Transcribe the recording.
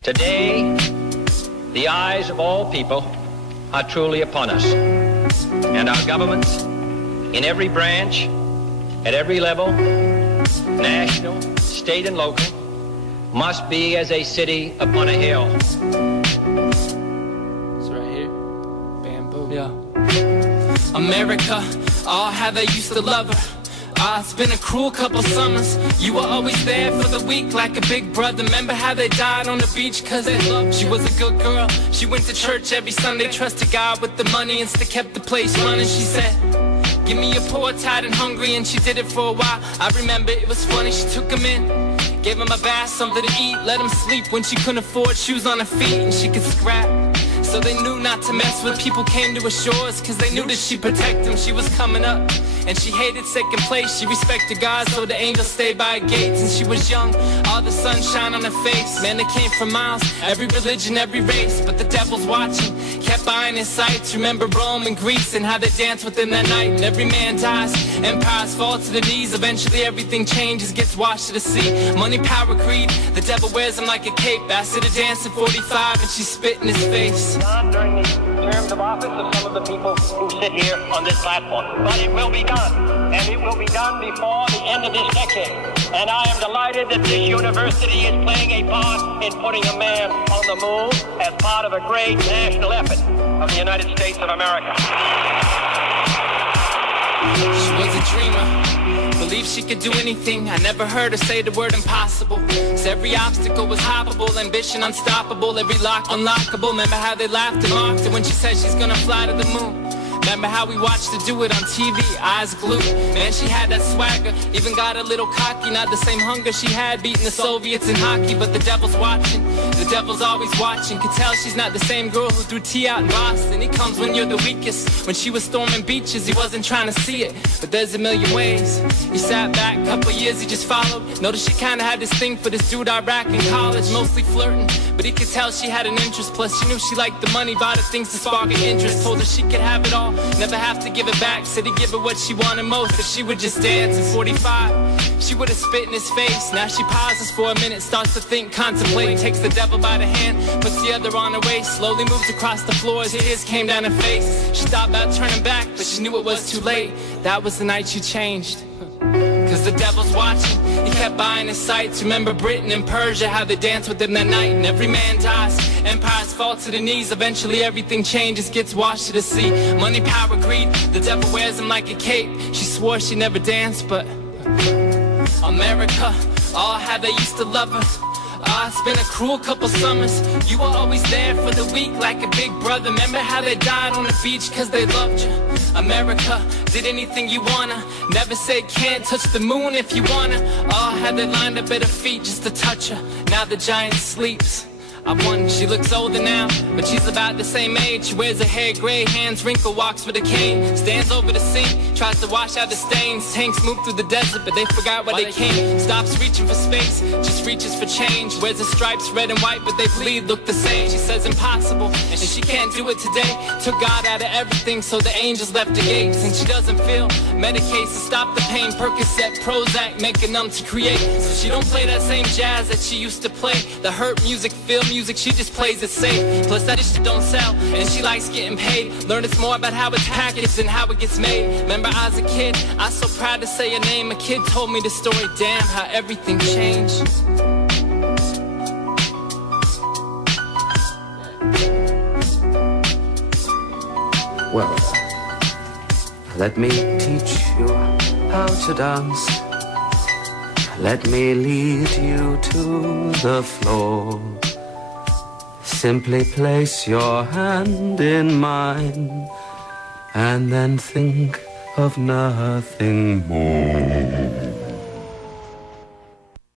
Today, the eyes of all people are truly upon us, and our governments, in every branch, at every level, national, state, and local, must be as a city upon a hill. It's right here. Bamboo. Yeah. America, oh, how they used to love her. It's been a cruel couple summers. You were always there for the weak like a big brother. Remember how they died on the beach cause they loved you? She was a good girl. She went to church every Sunday, trusted God with the money and still kept the place running. She said, give me a poor, tired and hungry, and she did it for a while. I remember it was funny, she took him in, gave him a bath, something to eat, let him sleep when she couldn't afford shoes on her feet and she could scrap. So they knew not to mess with people, came to her shores cause they knew that she'd protect them. She was coming up and she hated second place. She respected God, so the angels stayed by her gates. And she was young, all the sunshine on her face. Man, they came from miles, every religion, every race. But the devil's watching, kept eyeing his sights. Remember Rome and Greece and how they danced within that night. And every man dies, empires fall to the knees. Eventually everything changes, gets washed to the sea. Money, power, greed, the devil wears him like a cape. Asked her to dance at 45 and she spit in his face. Done during the terms of office of some of the people who sit here on this platform. But it will be done, and it will be done before the end of this decade. And I am delighted that this university is playing a part in putting a man on the moon as part of a great national effort of the United States of America. She was a dreamer. Believed she could do anything. I never heard her say the word impossible. Cause every obstacle was hoppable, ambition unstoppable, every lock unlockable. Remember how they laughed and mocked her when she said she's gonna fly to the moon? Remember how we watched her do it on TV, eyes glued. Man, she had that swagger, even got a little cocky. Not the same hunger she had beating the Soviets in hockey. But the devil's watching, the devil's always watching. Could tell she's not the same girl who threw tea out in Boston. He comes when you're the weakest. When she was storming beaches, he wasn't trying to see it. But there's a million ways. He sat back, couple years he just followed. Noticed she kinda had this thing for this dude Iraq in college. Mostly flirting, but he could tell she had an interest. Plus she knew she liked the money, bought her things to spark her interest. Told her she could have it all, never have to give it back. Said he'd give her what she wanted most if she would just dance. At 45, she would have spit in his face. Now she pauses for a minute, starts to think, contemplate. Takes the devil by the hand, puts the other on her waist. Slowly moves across the floor as tears came down her face. She thought about turning back, but she knew it was too late. That was the night she changed. Cause the devil's watching, he kept buying his sights. Remember Britain and Persia, how they danced with him that night. And every man dies, empires fall to the knees. Eventually everything changes, gets washed to the sea. Money, power, greed, the devil wears him like a cape. She swore she never danced, but America, oh how they used to love her. It's been a cruel couple summers. You were always there for the weak like a big brother. Remember how they died on the beach cause they loved you? America, did anything you wanna. Never said can't touch the moon if you wanna. Oh, how they lined up at her feet just to touch her. Now the giant sleeps. I wonder, she looks older now, but she's about the same age. She wears her hair gray, hands wrinkled, walks with a cane. Stands over the sink, tries to wash out the stains. Tanks move through the desert, but they forgot why they came. Stops reaching for space, just reaches for change. Wears the stripes red and white, but they bleed, look the same. She says impossible, and she can't do it today. Took God out of everything, so the angels left the gates. And she doesn't feel medicates to stop the pain. Percocet, Prozac, make her numb to create. So she don't play that same jazz that she used to play. The hurt music, feel music, she just plays it safe. Plus that shit don't sell, and she likes getting paid. Learn it's more about how it's packaged and how it gets made. Remember I was a kid, I was so proud to say her name. A kid told me the story, damn how everything changed. Well, let me teach you how to dance. Let me lead you to the floor. Simply place your hand in mine and then think of nothing more.